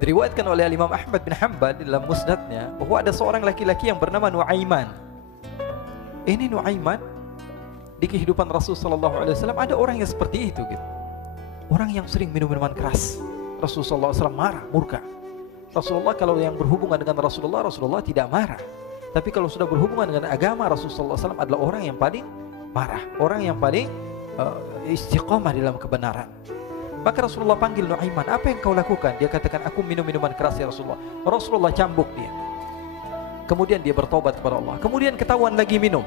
Diriwayatkan oleh Imam Ahmad bin Hanbal dalam musnadnya bahwa ada seorang laki-laki yang bernama Nuaiman. Ini Nuaiman di kehidupan Rasul sallallahu alaihi wasallam ada orang yang seperti itu gitu. Orang yang sering minum minuman keras. Rasul sallallahu alaihi wasallam marah, murka. Rasulullah kalau yang berhubungan dengan Rasulullah tidak marah. Tapi kalau sudah berhubungan dengan agama, Rasul sallallahu alaihi wasallam adalah orang yang paling marah, orang yang paling istiqamah dalam kebenaran. Maka Rasulullah panggil Nuaiman, apa yang kau lakukan? Dia katakan, aku minum minuman keras ya Rasulullah. Rasulullah cambuk dia. Kemudian dia bertobat kepada Allah. Kemudian ketahuan lagi minum.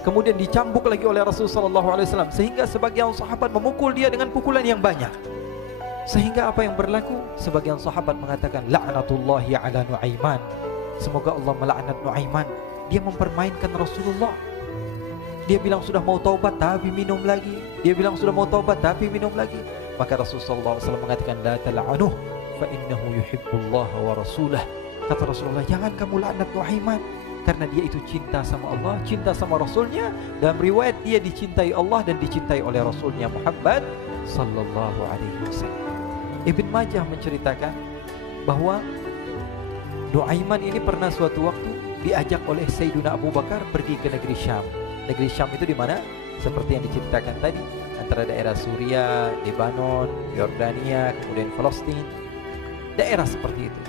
Kemudian dicambuk lagi oleh Rasulullah SAW. Sehingga sebagian sahabat memukul dia dengan pukulan yang banyak. Sehingga apa yang berlaku? Sebagian sahabat mengatakan, la'natullahi ala Nuaiman. Semoga Allah melaknat Nuaiman. Dia mempermainkan Rasulullah. Dia bilang sudah mau taubat tapi minum lagi. Dia bilang sudah mau taubat tapi minum lagi. Maka Rasulullah SAW mengatakan, la tal'anuh fa innahu yuhibbullaha wa rasulah. Kata Rasulullah, jangan kamu laknat Nuaiman, karena dia itu cinta sama Allah, cinta sama Rasulnya. Dalam riwayat dia dicintai Allah dan dicintai oleh Rasulnya Muhammad sallallahu alaihi wasallam. Ibn Majah menceritakan bahwa Nuaiman ini pernah suatu waktu diajak oleh Sayyidina Abu Bakar pergi ke negeri Syam. Negeri Syam itu di mana? Seperti yang diceritakan tadi, antara daerah Suriah, Lebanon, Yordania, kemudian Palestina. Daerah seperti itu.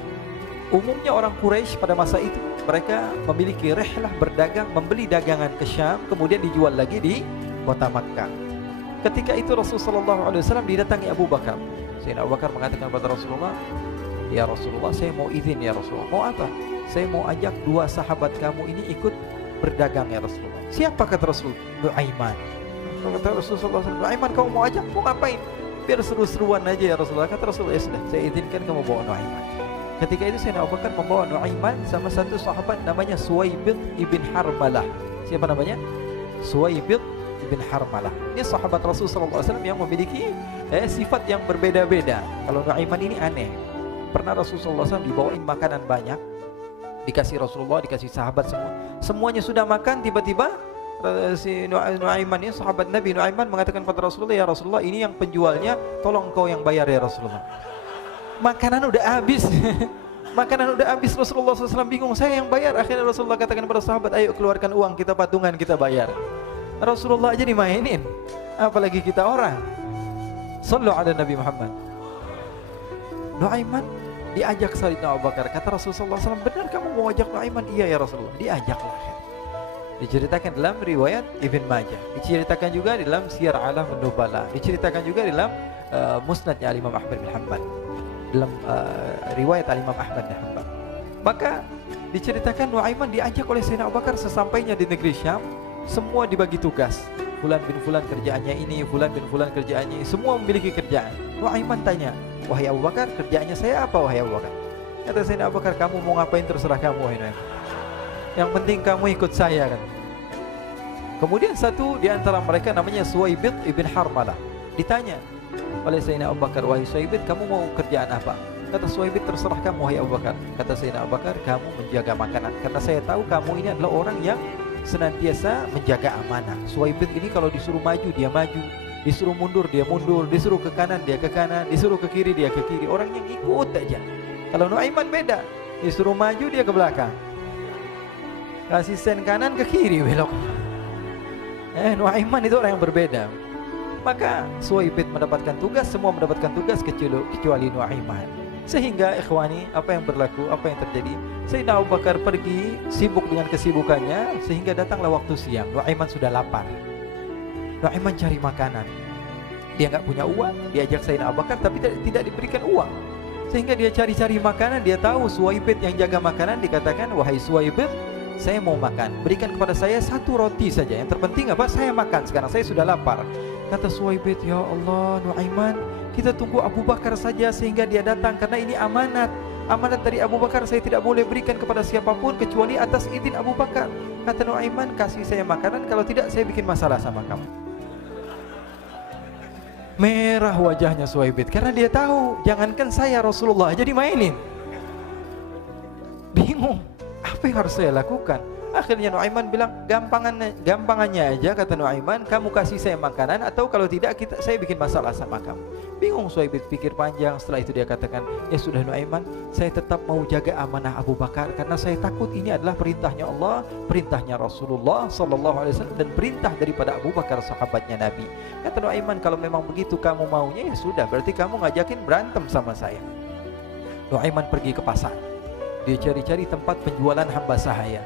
Umumnya orang Quraisy pada masa itu mereka memiliki rihlah berdagang, membeli dagangan ke Syam, kemudian dijual lagi di kota Makkah. Ketika itu Rasulullah SAW didatangi Abu Bakar. Sayyidina Abu Bakar mengatakan kepada Rasulullah, ya Rasulullah, saya mau izin ya Rasulullah. Mau apa? Saya mau ajak dua sahabat kamu ini ikut berdagang ya Rasulullah. Siapa kata Rasul? Nuaiman. Kata Rasulullah, Nuaiman kamu mau ajak? Mau ngapain? Biar seru-seruan aja ya Rasulullah. Kata Rasulullah, ya sudah, saya izinkan kamu bawa Nuaiman. Ketika itu Sayyidina Abu Bakar membawa Nuaiman sama satu sahabat namanya Suwaibid ibn Harmalah. Siapa namanya? Suwaibid ibn Harmalah. Ini sahabat Rasulullah SAW yang memiliki sifat yang berbeda-beda. Kalau Nuaiman ini aneh. Pernah Rasulullah SAW dibawain makanan banyak, dikasih Rasulullah, dikasih sahabat semua. Semuanya sudah makan, tiba-tiba si Nuaiman ini, sahabat Nabi Nuaiman mengatakan kepada Rasulullah, ya Rasulullah, ini yang penjualnya, tolong kau yang bayar ya Rasulullah. Makanan udah habis. Makanan udah habis, Rasulullah SAW bingung, saya yang bayar. Akhirnya Rasulullah katakan kepada sahabat, ayo keluarkan uang, kita patungan, kita bayar. Rasulullah aja dimainin, apalagi kita orang. Sallu ala Nabi Muhammad. Nuaiman diajak Sayyidina Abu Bakar. Kata Rasulullah SAW, benar kamu mau ajak Nuaiman? Iya ya Rasulullah. Diajaklah. Diceritakan dalam riwayat Ibn Majah, diceritakan juga dalam Siyar A'lam An-Nubala, diceritakan juga dalam musnadnya Imam Ahmad bin Hanbal, dalam riwayat Imam Ahmad bin Hanbal. Maka diceritakan Nuaiman diajak oleh Sayyidina Abu Bakar. Sesampainya di negeri Syam, semua dibagi tugas. Fulan bin Fulan kerjaannya ini, Fulan bin Fulan kerjaannya ini, semua memiliki kerjaan. Nuaiman tanya, wahai Abu Bakar, kerjaannya saya apa wahai Abu Bakar? Kata Sayyidina Abu Bakar, kamu mau ngapain terserah kamu wahai Nuaiman. Yang penting kamu ikut saya kan. Kemudian satu di antara mereka namanya Suwaibid ibn Harmalah ditanya oleh Sayyidina Abu Bakar, wahai Suwaibid, kamu mau kerjaan apa? Kata Suwaibid, terserah kamu wahai Abu Bakar. Kata Sayyidina Abu Bakar, kamu menjaga makanan, karena saya tahu kamu ini adalah orang yang senantiasa menjaga amanah. Suwaibid ini kalau disuruh maju dia maju, disuruh mundur dia mundur, disuruh ke kanan dia ke kanan, disuruh ke kiri dia ke kiri. Orang yang ikut aja. Kalau Nuaiman beda, disuruh maju dia ke belakang, kasih sen kanan ke kiri belok. Nuaiman itu orang yang berbeda. Maka Suwaibid mendapatkan tugas, semua mendapatkan tugas kecuali Nuaiman. Sehingga ikhwani, apa yang berlaku, apa yang terjadi? Sayyidina Abu Bakar pergi sibuk dengan kesibukannya, sehingga datanglah waktu siang. Nuaiman sudah lapar. Nuaiman cari makanan. Dia nggak punya uang, diajak Sayyidina Abu Bakar tapi tidak diberikan uang. Sehingga dia cari-cari makanan. Dia tahu Suwaibid yang jaga makanan, dikatakan, wahai Suwaibid, saya mau makan, berikan kepada saya satu roti saja. Yang terpenting apa? Saya makan sekarang, saya sudah lapar. Kata Suwaibid, ya Allah Nuaiman, kita tunggu Abu Bakar saja sehingga dia datang, karena ini amanat. Amanat dari Abu Bakar, saya tidak boleh berikan kepada siapapun kecuali atas izin Abu Bakar. Kata Nuaiman, kasih saya makanan, kalau tidak saya bikin masalah sama kamu. Merah wajahnya Suwaibid, karena dia tahu, jangankan saya, Rasulullah aja dimainin. Bingung, apa yang harus saya lakukan? Akhirnya Nuaiman bilang, gampangannya aja, kata Nuaiman, kamu kasih saya makanan, atau kalau tidak saya bikin masalah sama kamu. Bingung Suhaib pikir panjang. Setelah itu dia katakan, ya sudah Nuaiman, saya tetap mau jaga amanah Abu Bakar, karena saya takut ini adalah perintahnya Allah, perintahnya Rasulullah SAW, dan perintah daripada Abu Bakar sahabatnya Nabi. Kata Nuaiman, kalau memang begitu kamu maunya, ya sudah, berarti kamu ngajakin berantem sama saya. Nuaiman pergi ke pasar. Dia cari-cari tempat penjualan hamba sahaya.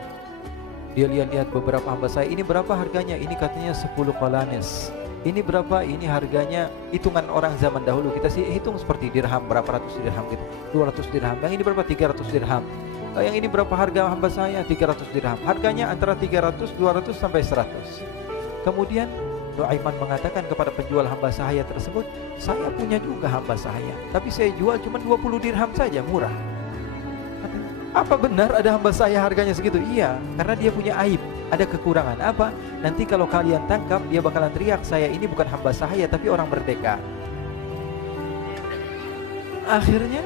Dia lihat-lihat beberapa hamba sahaya. Ini berapa harganya? Ini katanya 10 qalanes. Ini berapa? Ini harganya hitungan orang zaman dahulu. Kita sih hitung seperti dirham, berapa ratus dirham gitu. 200 dirham. Yang ini berapa? 300 dirham. Yang ini berapa harga hamba sahaya? 300 dirham. Harganya antara 300, 200 sampai 100. Kemudian Nuaiman mengatakan kepada penjual hamba sahaya tersebut, saya punya juga hamba sahaya, tapi saya jual cuma 20 dirham saja, murah. Apa benar ada hamba saya harganya segitu? Iya, karena dia punya aib, ada kekurangan. Apa? Nanti kalau kalian tangkap, dia bakalan teriak, saya ini bukan hamba sahaya tapi orang merdeka. Akhirnya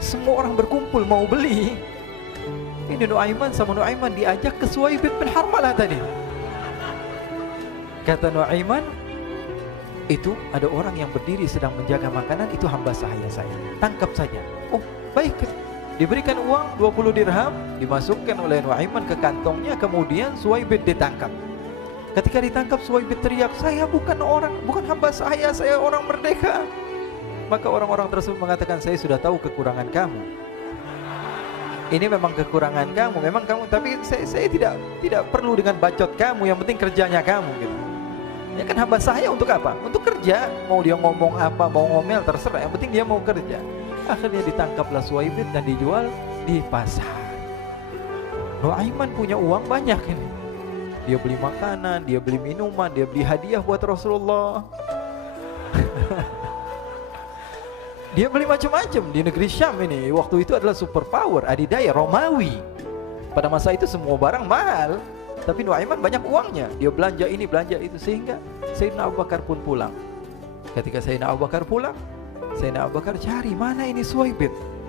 semua orang berkumpul mau beli. Ini Nuaiman sama Nuaiman diajak ke Suhaib bin Harmalah tadi. Kata Nuaiman, itu ada orang yang berdiri sedang menjaga makanan, itu hamba sahaya saya, tangkap saja. Oh baik. Diberikan uang 20 dirham, dimasukkan oleh Nuaiman ke kantongnya, kemudian Suhaib ditangkap. Ketika ditangkap, Suhaib teriak, saya bukan hamba saya orang merdeka. Maka orang-orang tersebut mengatakan, saya sudah tahu kekurangan kamu. Ini memang kekurangan kamu, memang kamu, tapi saya tidak perlu dengan bacot kamu, yang penting kerjanya kamu gitu. Ya kan hamba saya untuk apa? Untuk kerja. Mau dia ngomong apa, mau ngomel terserah, yang penting dia mau kerja. Akhirnya ditangkaplah Suhaib dan dijual di pasar. Nuaiman punya uang banyak ini. Dia beli makanan, dia beli minuman, dia beli hadiah buat Rasulullah. Dia beli macam-macam di negeri Syam ini. Waktu itu adalah superpower, adidaya Romawi. Pada masa itu semua barang mahal, tapi Nuaiman banyak uangnya. Dia belanja ini, belanja itu, sehingga Sayyidina Abu Bakar pun pulang. Ketika Sayyidina Abu Bakar pulang, Sayyidina Abu Bakar cari, mana ini Suhaib?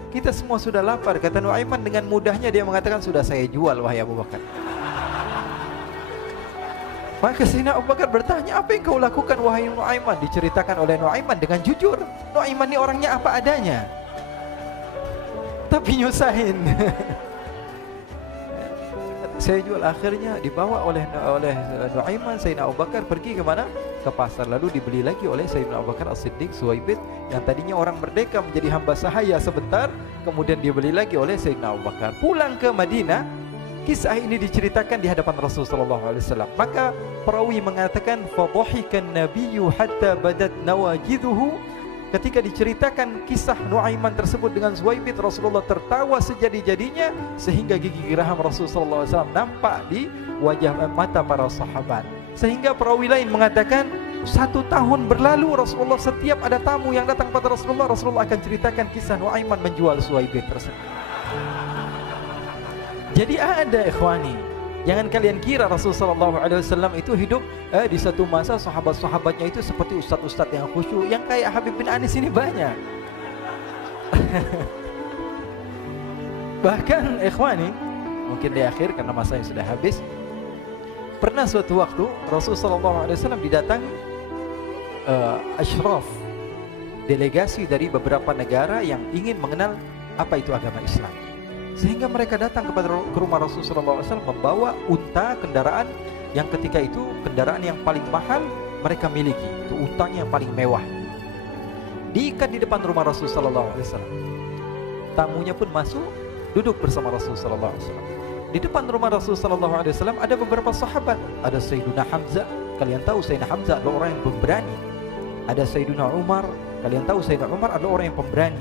Kita semua sudah lapar. Kata Nuaiman dengan mudahnya dia mengatakan, sudah saya jual wahai Abu Bakar. Maka Sayyidina Abu Bakar bertanya, apa yang kau lakukan wahai Nuaiman? Diceritakan oleh Nuaiman dengan jujur. Nuaiman ini orangnya apa adanya, tapi nyusahin. Saya jual. Akhirnya dibawa oleh Nuaiman, Sayyidina Abu Bakar pergi ke mana? Ke pasar. Lalu dibeli lagi oleh Sayyidina Abu Bakar As-Siddiq Suhaib yang tadinya orang merdeka menjadi hamba sahaya sebentar, kemudian dibeli lagi oleh Sayyidina Abu Bakar. Pulang ke Madinah, kisah ini diceritakan di hadapan Rasulullah SAW. Maka perawi mengatakan, fadhahikan nabiyyu hatta badat nawajiduhu. Ketika diceritakan kisah Nuaiman tersebut dengan Suhaib, Rasulullah tertawa sejadi-jadinya sehingga gigi geraham Rasulullah SAW nampak di wajah mata para sahabat. Sehingga perawi lain mengatakan 1 tahun berlalu Rasulullah, setiap ada tamu yang datang pada Rasulullah akan ceritakan kisah Nuaiman menjual Suhaib tersebut. Jadi ada ikhwani, jangan kalian kira Rasulullah SAW itu hidup di satu masa sahabat-sahabatnya itu seperti ustadz-ustadz yang khusyuk, yang kayak Habib bin Anis ini banyak. Bahkan ikhwani, mungkin di akhir karena masanya sudah habis, pernah suatu waktu Rasulullah SAW didatangi asyraf, delegasi dari beberapa negara yang ingin mengenal apa itu agama Islam. Sehingga mereka datang ke rumah Rasulullah SAW membawa unta, kendaraan yang ketika itu kendaraan yang paling mahal mereka miliki. Itu untanya yang paling mewah. Diikat di depan rumah Rasulullah SAW. Tamunya pun masuk, duduk bersama Rasulullah SAW. Di depan rumah Rasulullah SAW ada beberapa sahabat. Ada Sayyiduna Hamzah. Kalian tahu Sayyidina Hamzah adalah orang yang pemberani. Ada Sayyiduna Umar. Kalian tahu Sayyidina Umar adalah orang yang pemberani.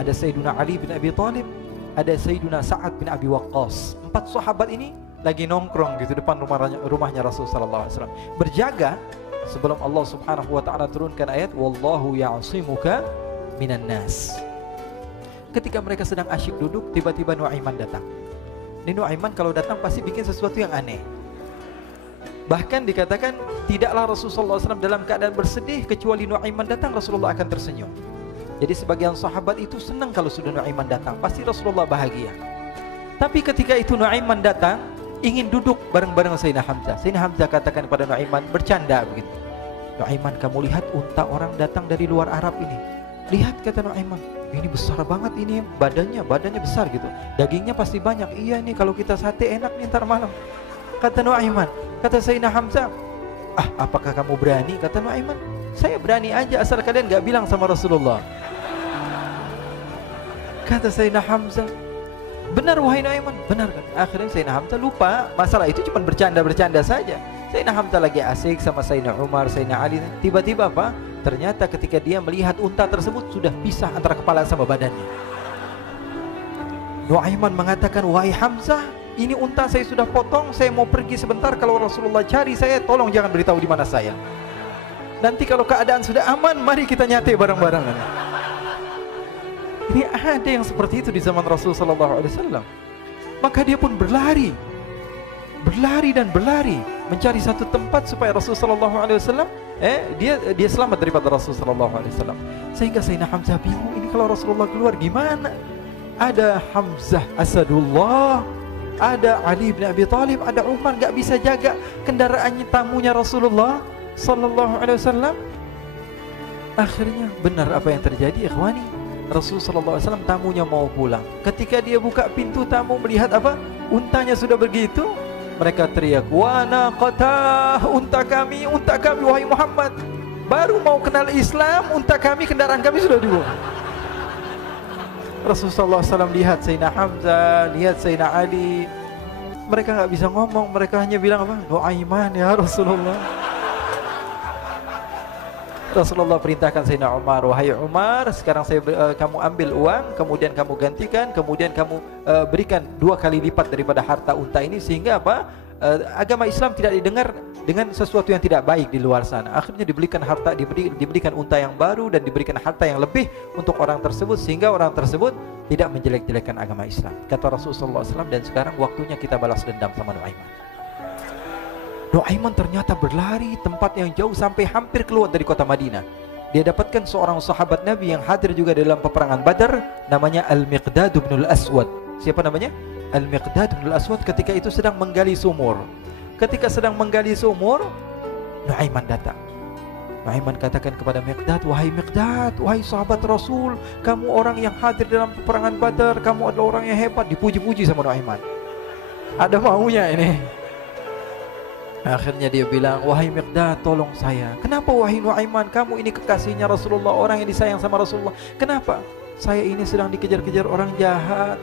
Ada Sayyiduna Ali bin Abi Thalib. Ada Sayyiduna Sa'ad bin Abi Waqqas. 4 sahabat ini lagi nongkrong gitu depan rumahnya Rasulullah SAW, berjaga sebelum Allah Subhanahu wa taala turunkan ayat wallahu ya'simuka minan nas. Ketika mereka sedang asyik duduk, tiba-tiba Nuaiman datang. Ini Nuaiman kalau datang pasti bikin sesuatu yang aneh. Bahkan dikatakan tidaklah Rasulullah SAW dalam keadaan bersedih, kecuali Nuaiman datang Rasulullah akan tersenyum. Jadi sebagian sahabat itu senang kalau sudah Nuaiman datang, pasti Rasulullah bahagia. Tapi ketika itu Nuaiman datang, ingin duduk bareng-bareng Sayyidina Hamzah. Sayyidina Hamzah katakan kepada Nuaiman, bercanda begitu. Nuaiman, kamu lihat unta orang datang dari luar Arab ini. Lihat, kata Nuaiman, ini besar banget ini, badannya besar gitu. Dagingnya pasti banyak. Iya nih, kalau kita sate enak nih ntar malam. Kata Nuaiman. Kata Sayyidina Hamzah, apakah kamu berani? Kata Nuaiman, saya berani aja asal kalian gak bilang sama Rasulullah. Kata Sayyidina Hamzah, benar wahai Nuaiman, benar kan? Akhirnya Sayyidina Hamzah lupa masalah itu, cuma bercanda-bercanda saja. Sayyidina Hamzah lagi asik sama Sayyidina Umar, Sayyidina Ali. Tiba-tiba apa? Ternyata ketika dia melihat unta tersebut sudah pisah antara kepala sama badannya. Nuaiman mengatakan, wahai Hamzah, ini unta saya sudah potong, saya mau pergi sebentar. Kalau Rasulullah cari saya, tolong jangan beritahu di mana saya. Nanti kalau keadaan sudah aman, mari kita nyate bareng-bareng. Ini ada yang seperti itu di zaman Rasulullah SAW. Maka dia pun berlari dan berlari mencari satu tempat supaya Rasulullah SAW dia selamat daripada Rasulullah SAW. Sehingga Sayyidina Hamzah bingung, ini kalau Rasulullah keluar gimana? Ada Hamzah Asadullah, ada Ali bin Abi Thalib, ada Umar, gak bisa jaga kendaraannya, tamunya Rasulullah Sallallahu Alaihi Wasallam. Akhirnya benar apa yang terjadi, ikhwani. Rasulullah Sallallahu Alaihi Wasallam tamunya mau pulang. Ketika dia buka pintu, tamu melihat apa? Untanya sudah begitu. Mereka teriak, wa naqatah, unta kami wahai Muhammad. Baru mau kenal Islam, unta kami, kendaraan kami sudah dibawa. Rasulullah SAW lihat Sayyidina Hamzah, lihat Sayyidina Ali. Mereka gak bisa ngomong, mereka hanya bilang apa? Nuaiman ya Rasulullah. Rasulullah perintahkan Sayyidina Umar, wahai Umar, sekarang kamu ambil uang, kemudian kamu gantikan, kemudian kamu berikan 2 kali lipat daripada harta unta ini, sehingga apa? Agama Islam tidak didengar dengan sesuatu yang tidak baik di luar sana. Akhirnya diberikan harta, diberikan unta yang baru dan diberikan harta yang lebih untuk orang tersebut, sehingga orang tersebut tidak menjelek-jelekan agama Islam. Kata Rasulullah SAW, dan sekarang waktunya kita balas dendam sama Nuaiman. Nuaiman ternyata berlari tempat yang jauh sampai hampir keluar dari kota Madinah. Dia dapatkan seorang sahabat Nabi yang hadir juga dalam peperangan Badar, namanya Al-Miqdad bin Al-Aswad. Siapa namanya? Al-Miqdad bin Al-Aswad ketika itu sedang menggali sumur. Ketika sedang menggali sumur, Nuaiman datang. Nuaiman katakan kepada Miqdad, wahai Miqdad, wahai sahabat Rasul, kamu orang yang hadir dalam peperangan Badar, kamu adalah orang yang hebat. Dipuji-puji sama Nuaiman. Ada maunya ini. Akhirnya dia bilang, wahai Miqdad, tolong saya. Kenapa wahai Nuaiman, kamu ini kekasihnya Rasulullah, orang yang disayang sama Rasulullah. Kenapa? Saya ini sedang dikejar-kejar orang jahat.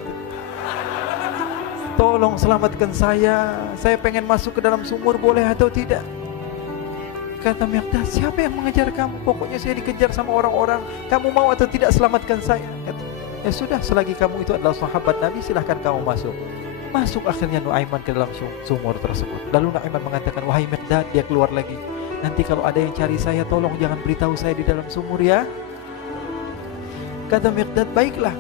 Tolong selamatkan saya. Saya pengen masuk ke dalam sumur, boleh atau tidak? Kata Miqdad, siapa yang mengejar kamu? Pokoknya saya dikejar sama orang-orang. Kamu mau atau tidak selamatkan saya? Kata, ya sudah, selagi kamu itu adalah sahabat Nabi, silahkan kamu masuk. Masuk akhirnya Nuaiman ke dalam sumur tersebut. Lalu Nuaiman mengatakan, wahai Miqdad, dia keluar lagi. Nanti kalau ada yang cari saya, tolong jangan beritahu saya di dalam sumur ya. Kata Miqdad, baiklah.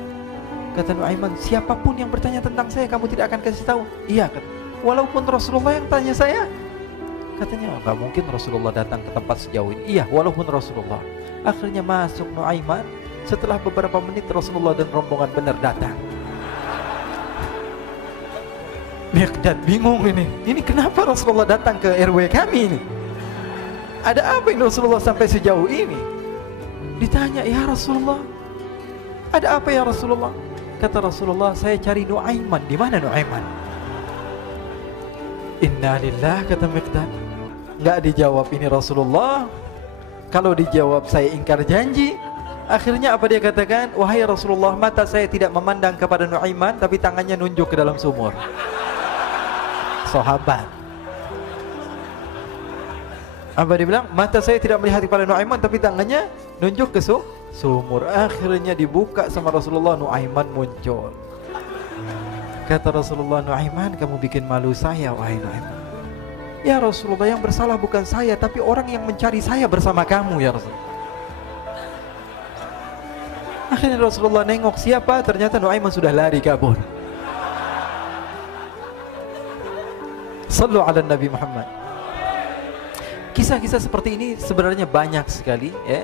Kata Nuaiman, siapapun yang bertanya tentang saya, kamu tidak akan kasih tahu. Iya, kata, walaupun Rasulullah yang tanya saya. Katanya, enggak mungkin Rasulullah datang ke tempat sejauh ini. Iya, walaupun Rasulullah. Akhirnya masuk Nuaiman. Setelah beberapa menit, Rasulullah dan rombongan benar datang. Miqdad bingung ini. Ini kenapa Rasulullah datang ke RW kami ini? Ada apa ini Rasulullah sampai sejauh ini? Ditanya, ya Rasulullah, ada apa ya Rasulullah? Kata Rasulullah, saya cari Nuaiman. Di mana Nuaiman? Innalillah, kata Miqdad. Enggak dijawab ini Rasulullah. Kalau dijawab saya ingkar janji. Akhirnya apa dia katakan? Wahai Rasulullah, mata saya tidak memandang kepada Nuaiman, tapi tangannya nunjuk ke dalam sumur. Sahabat. Apa dia bilang? Mata saya tidak melihat kepada Nuaiman, tapi tangannya nunjuk ke sumur. Akhirnya dibuka sama Rasulullah, Nuaiman muncul. Kata Rasulullah, Nuaiman, kamu bikin malu saya, wahai Nuaiman. Ya Rasulullah, yang bersalah bukan saya, tapi orang yang mencari saya bersama kamu ya Rasulullah. Akhirnya Rasulullah nengok, siapa? Ternyata Nuaiman sudah lari kabur. Sallu ala Nabi Muhammad. Kisah-kisah seperti ini sebenarnya banyak sekali ya.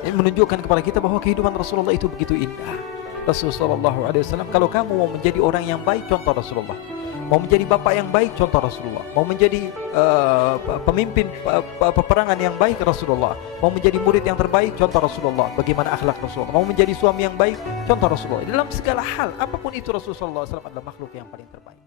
Ini menunjukkan kepada kita bahwa kehidupan Rasulullah itu begitu indah. Rasulullah SAW, kalau kamu mau menjadi orang yang baik, contoh Rasulullah. Mau menjadi bapak yang baik, contoh Rasulullah. Mau menjadi pemimpin peperangan yang baik, Rasulullah. Mau menjadi murid yang terbaik, contoh Rasulullah. Bagaimana akhlak Rasulullah. Mau menjadi suami yang baik, contoh Rasulullah. Dalam segala hal, apapun itu Rasulullah SAW adalah makhluk yang paling terbaik.